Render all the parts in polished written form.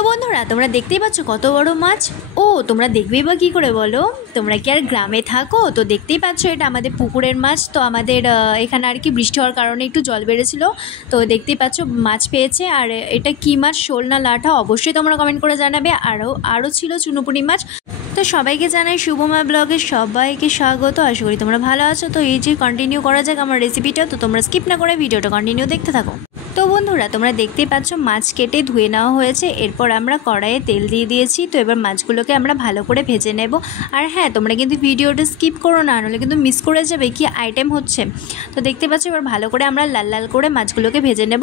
তো বন্ধুরা তোমরা দেখতেই পাচ্ছ কত বড় মাছ। ও তোমরা দেখবেই বা কী করে বলো, তোমরা কি আর গ্রামে থাকো? তো দেখতেই পাচ্ছ এটা আমাদের পুকুরের মাছ। তো আমাদের এখানে আর কি বৃষ্টি হওয়ার কারণে একটু জল বেড়েছিল, তো দেখতেই পাচ্ছ মাছ পেয়েছে। আর এটা কি মাছ, শোল না লাঠা, অবশ্যই তোমরা কমেন্ট করে জানাবে। আরও ছিল চুনোপুঁটি মাছ। তো সবাইকে জানাই শুভমা ব্লগে সবাইকে স্বাগত। আশা করি তোমরা ভালো আছো। তো এই যে কন্টিনিউ করা যাক আমার রেসিপিটা, তো তোমরা স্কিপ না করে ভিডিওটা কন্টিনিউ দেখতে থাকো। তো বন্ধুরা তোমরা দেখতেই পাচ্ছ মাছ কেটে ধুয়ে নেওয়া হয়েছে, এরপর আমরা কড়াইয়ে তেল দিয়ে দিয়েছি। তো এবার মাছগুলোকে আমরা ভালো করে ভেজে নেব। আর হ্যাঁ, তোমরা কিন্তু ভিডিওটা স্কিপ করো না, নাহলে কিন্তু মিস করে যাবে কি আইটেম হচ্ছে। তো দেখতে পাচ্ছ এবার ভালো করে আমরা লাল লাল করে মাছগুলোকে ভেজে নেব।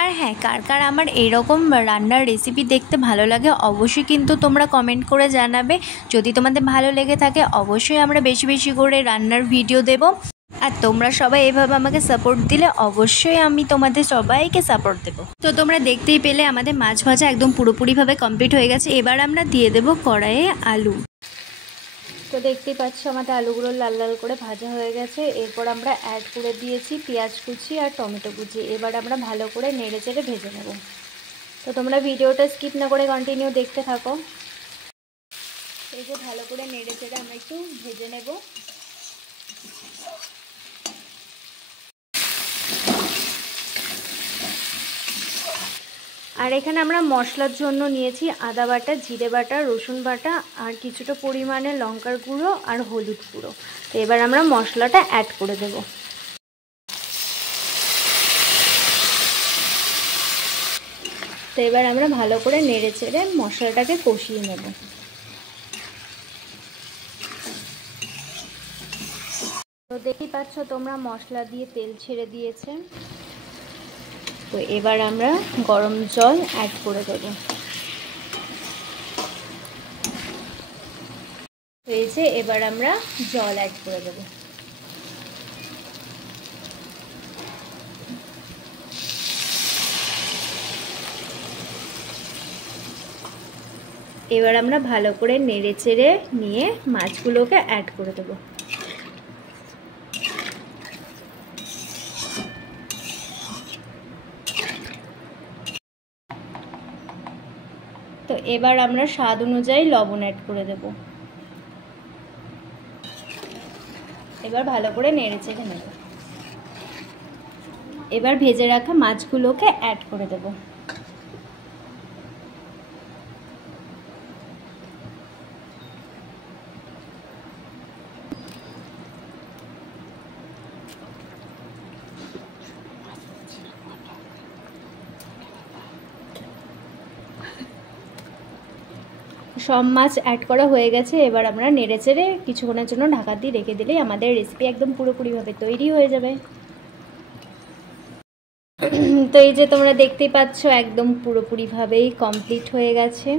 আর হ্যাঁ, কার কার আমার এইরকম রান্নার রেসিপি দেখতে ভালো লাগে অবশ্যই কিন্তু তোমরা কমেন্ট করে জানাবে। যদি তোমাদের ভালো লেগে থাকে অবশ্যই আমরা বেশি বেশি করে রান্নার ভিডিও দেব। আর তোমরা সবাই এভাবে আমাকে সাপোর্ট দিলে অবশ্যই আমি তোমাদের সবাইকে সাপোর্ট দেবো। তো তোমরা দেখতেই পেলে আমাদের মাছ ভাজা একদম পুরোপুরিভাবে কমপ্লিট হয়ে গেছে। এবার আমরা দিয়ে দেবো কড়াইয়ে আলু। তো দেখতেই পাচ্ছ আমাদের আলুগুলো লাল লাল করে ভাজা হয়ে গেছে। এরপর আমরা অ্যাড করে দিয়েছি পেঁয়াজ কুচি আর টমেটো কুচি। এবার আমরা ভালো করে নেড়ে চেড়ে ভেজে নেব। তো তোমরা ভিডিওটা স্কিপ না করে কন্টিনিউ দেখতে থাকো। এই যে ভালো করে নেড়ে চেড়ে আমরা একটু ভেজে নেব। আর এখানে আমরা মশলার জন্য নিয়েছি আদা বাটা, জিরে বাটা, রসুন বাটা আর কিছুটা পরিমাণে লঙ্কার গুঁড়ো আর হলুদ গুঁড়ো। তো এবার আমরা মশলাটা অ্যাড করে দেব। তো এবার আমরা ভালো করে নেড়ে চেড়ে মশলাটাকে কষিয়ে নেব। তো দেখতেই পাচ্ছ তোমরা মশলা দিয়ে তেল ছেড়ে দিয়েছে। তো এবার আমরা গরম জল অ্যাড করে দেব। তো এই যে এবার আমরা জল অ্যাড করে দেব। এবার আমরা ভালো করে নেড়ে চেড়ে নিয়ে মাছগুলোকে অ্যাড করে দেব। তো এবার আমরা স্বাদ অনুযায়ী লবণ অ্যাড করে দেব। এবার ভালো করে নেড়ে চেড়ে নেব। এবার ভেজে রাখা মাছগুলোকে অ্যাড করে দেব। সব মাছ অ্যাড করা হয়ে গেছে। এবার আমরা নেড়ে চেড়ে কিছুক্ষণের জন্য ঢাকা দিয়ে রেখে দিলেই আমাদের রেসিপি একদম পুরোপুরিভাবে তৈরি হয়ে যাবে। তো এই যে তোমরা দেখতেই পাচ্ছ একদম পুরোপুরিভাবেই কমপ্লিট হয়ে গেছে।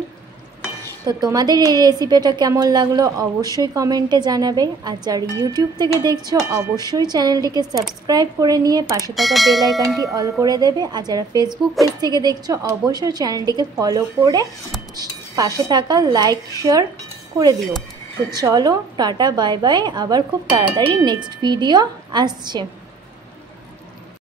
তো তোমাদের এই রেসিপিটা কেমন লাগলো অবশ্যই কমেন্টে জানাবে। আর যারা ইউটিউব থেকে দেখছো অবশ্যই চ্যানেলটিকে সাবস্ক্রাইব করে নিয়ে পাশে থাকা বেল আইকনটি অল করে দেবে। আর যারা ফেসবুক পেজ থেকে দেখছো অবশ্যই চ্যানেলটিকে ফলো করে পাশে থাকা লাইক শেয়ার করে দিও। তো চলো টাটা বাই বাই, আবার খুব তাড়াতাড়ি নেক্সট ভিডিও আসছে।